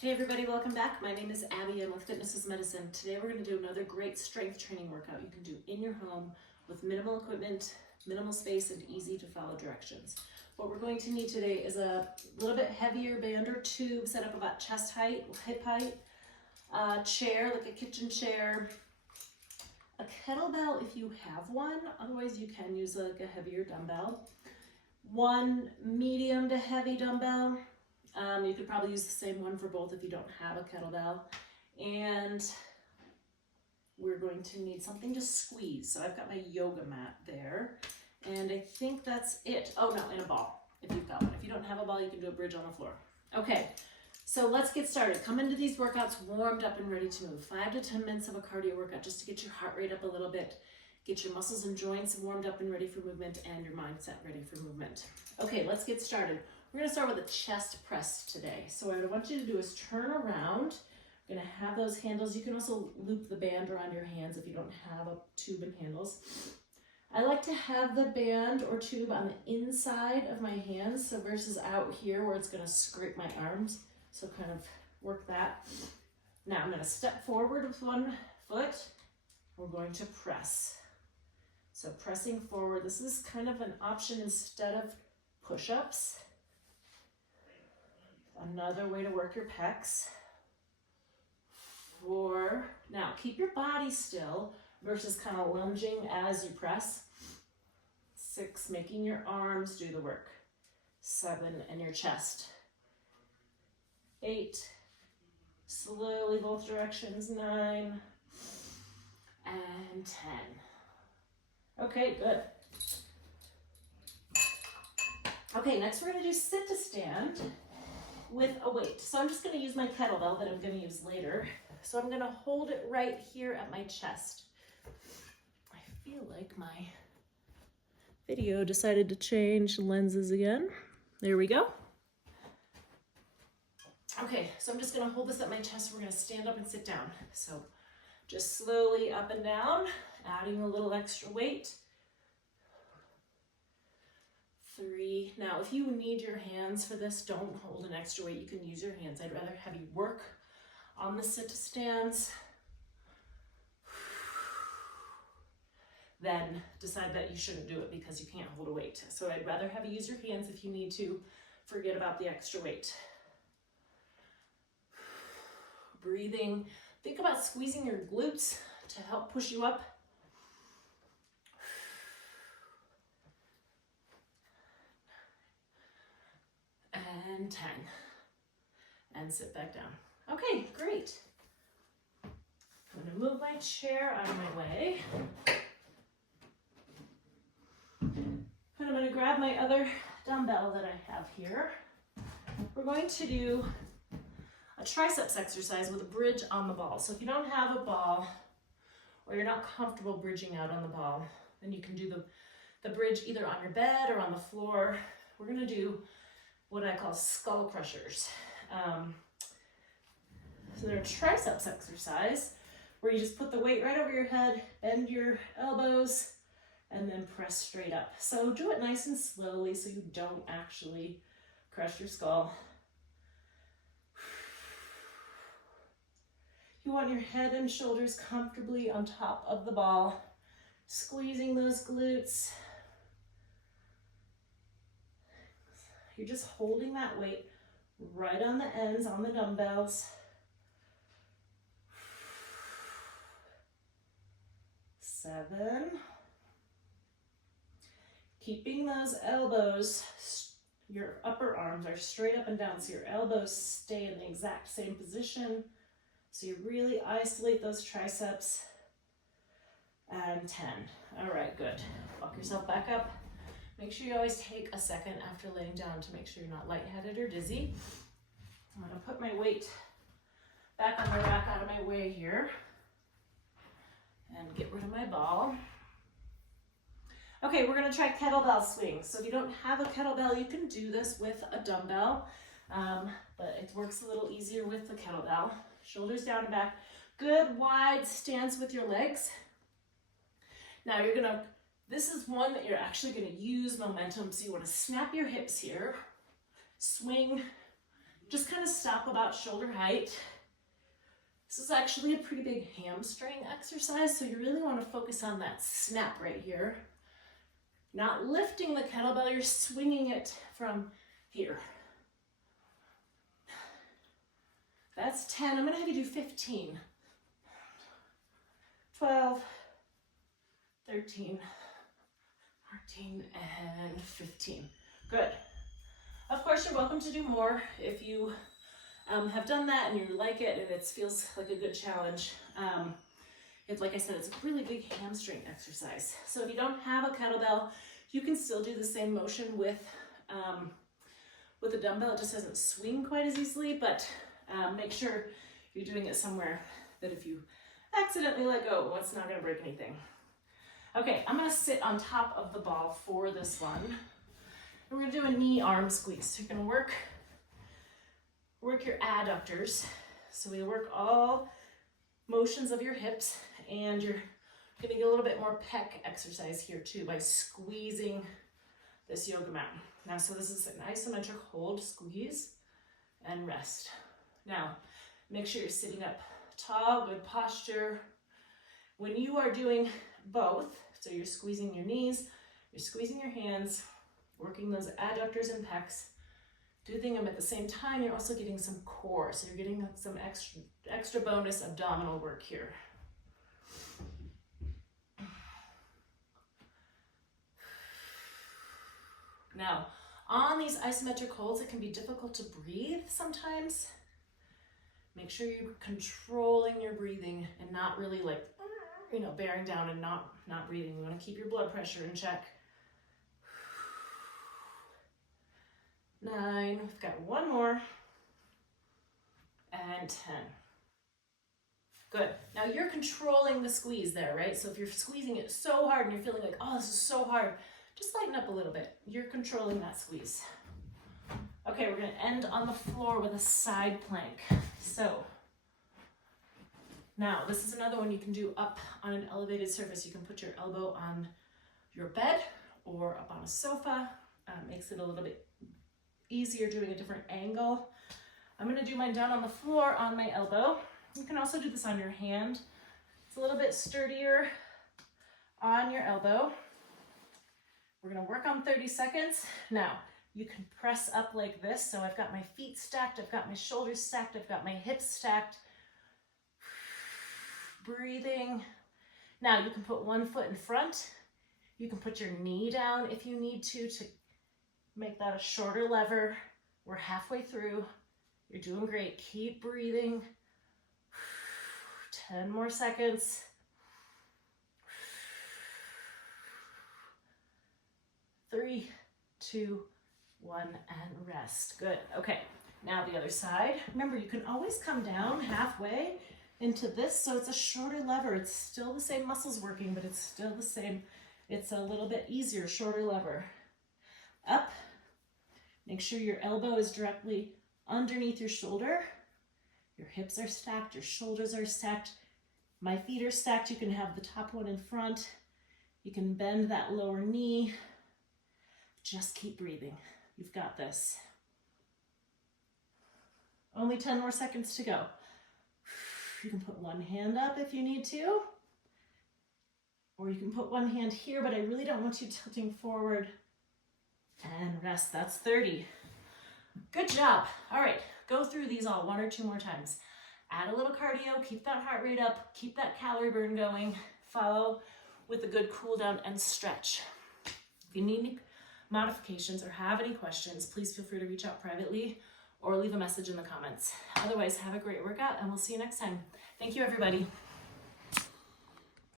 Hey everybody, welcome back. My name is Abby. I'm with Fitness is Medicine. Today we're going to do another great strength training workout you can do in your home with minimal equipment, minimal space, and easy to follow directions. What we're going to need today is a little bit heavier band or tube set up about chest height, hip height, a chair like a kitchen chair, a kettlebell if you have one, otherwise you can use like a heavier dumbbell, one medium to heavy dumbbell. You could probably use the same one for both if you don't have a kettlebell. And we're going to need something to squeeze. So I've got my yoga mat there. And I think that's it. Oh no, and a ball if you've got one. If you don't have a ball, you can do a bridge on the floor. Okay, so let's get started. Come into these workouts warmed up and ready to move. 5 to 10 minutes of a cardio workout just to get your heart rate up a little bit. Get your muscles and joints warmed up and ready for movement and your mindset ready for movement. Okay, let's get started. We're going to start with a chest press today. So what I want you to do is turn around. We're going to have those handles. You can also loop the band around your hands if you don't have a tube and handles. I like to have the band or tube on the inside of my hands, so versus out here where it's going to scrape my arms. So kind of work that. Now I'm going to step forward with one foot. We're going to press. So pressing forward, this is kind of an option instead of push-ups. Another way to work your pecs. 4, now keep your body still versus kind of lunging as you press. 6, making your arms do the work. 7, and your chest. 8, slowly both directions. 9, and 10. Okay, good. Okay, next we're gonna do sit to stand with a weight. So I'm just going to use my kettlebell that I'm going to use later. So I'm going to hold it right here at my chest. I feel like my video decided to change lenses again. There we go. Okay, so I'm just going to hold this at my chest. We're going to stand up and sit down. So just slowly up and down, adding a little extra weight. 3. Now, if you need your hands for this, don't hold an extra weight. You can use your hands. I'd rather have you work on the sit to stands than decide that you shouldn't do it because you can't hold a weight. So I'd rather have you use your hands if you need to. Forget about the extra weight. Breathing. Think about squeezing your glutes to help push you up. And 10, and sit back down. Okay, great. I'm going to move my chair out of my way. And I'm going to grab my other dumbbell that I have here. We're going to do a triceps exercise with a bridge on the ball. So if you don't have a ball or you're not comfortable bridging out on the ball, then you can do the bridge either on your bed or on the floor. We're going to do what I call skull crushers. So they're a triceps exercise where you just put the weight right over your head, bend your elbows, and then press straight up. So do it nice and slowly so you don't actually crush your skull. You want your head and shoulders comfortably on top of the ball, squeezing those glutes. You're just holding that weight right on the ends on the dumbbells. 7. Keeping those elbows, your upper arms are straight up and down, so your elbows stay in the exact same position. So you really isolate those triceps. And 10. All right, good. Walk yourself back up. Make sure you always take a second after laying down to make sure you're not lightheaded or dizzy. I'm going to put my weight back on my rack out of my way here and get rid of my ball. Okay, we're going to try kettlebell swings. So if you don't have a kettlebell, you can do this with a dumbbell, but it works a little easier with the kettlebell. Shoulders down and back. Good wide stance with your legs. Now you're going to This is one that you're actually going to use momentum. So you want to snap your hips here, swing Just kind of stop about shoulder height. This is actually a pretty big hamstring exercise, so you really want to focus on that snap right here. Not lifting the kettlebell, you're swinging it from here. That's 10. I'm going to have you do 15. 12, 13, 14, and 15. Good. Of course, you're welcome to do more if you have done that and you like it and it feels like a good challenge. Like I said, it's a really big hamstring exercise. So if you don't have a kettlebell, you can still do the same motion with a dumbbell. It just doesn't swing quite as easily, but make sure you're doing it somewhere that if you accidentally let go, it's not gonna break anything. Okay, I'm gonna sit on top of the ball for this one. We're gonna do a knee arm squeeze. So you're gonna work your adductors. So we work all motions of your hips, and you're gonna get a little bit more pec exercise here too by squeezing this yoga mat. Now, so this is an isometric hold, squeeze, and rest. Now, make sure you're sitting up tall, good posture. When you are doing both, so you're squeezing your knees, you're squeezing your hands, working those adductors and pecs, doing them at the same time, you're also getting some core. So you're getting some extra bonus abdominal work here. Now, on these isometric holds, it can be difficult to breathe sometimes. Make sure you're controlling your breathing and not really like, bearing down and not breathing. You want to keep your blood pressure in check. 9, we've got one more, and 10. Good. Now you're controlling the squeeze there, right? So if you're squeezing it so hard and you're feeling like, oh, this is so hard, just lighten up a little bit. You're controlling that squeeze. Okay, we're gonna end on the floor with a side plank. So now this is another one you can do up on an elevated surface. You can put your elbow on your bed or up on a sofa. Makes it a little bit easier doing a different angle. I'm gonna do mine down on the floor on my elbow. You can also do this on your hand. It's a little bit sturdier on your elbow. We're gonna work on 30 seconds. Now, you can press up like this. So I've got my feet stacked, I've got my shoulders stacked, I've got my hips stacked. Breathing. Now you can put one foot in front. You can put your knee down if you need to make that a shorter lever. We're halfway through. You're doing great. Keep breathing. 10 more seconds. 3, 2, 1, and rest. Good. Okay, now the other side. Remember, you can always come down halfway into this, so it's a shorter lever. It's still the same muscles working, but it's still the same. It's a little bit easier, shorter lever. Up. Make sure your elbow is directly underneath your shoulder. Your hips are stacked, your shoulders are stacked. My feet are stacked. You can have the top one in front. You can bend that lower knee. Just keep breathing. You've got this. Only 10 more seconds to go. You can put one hand up if you need to, or you can put one hand here, but I really don't want you tilting forward. And rest. That's 30. Good job. All right, go through these all 1 or 2 more times. Add a little cardio, keep that heart rate up, keep that calorie burn going. Follow with a good cool down and stretch. If you need any modifications or have any questions, please feel free to reach out privately or leave a message in the comments. Otherwise, have a great workout and we'll see you next time. Thank you, everybody.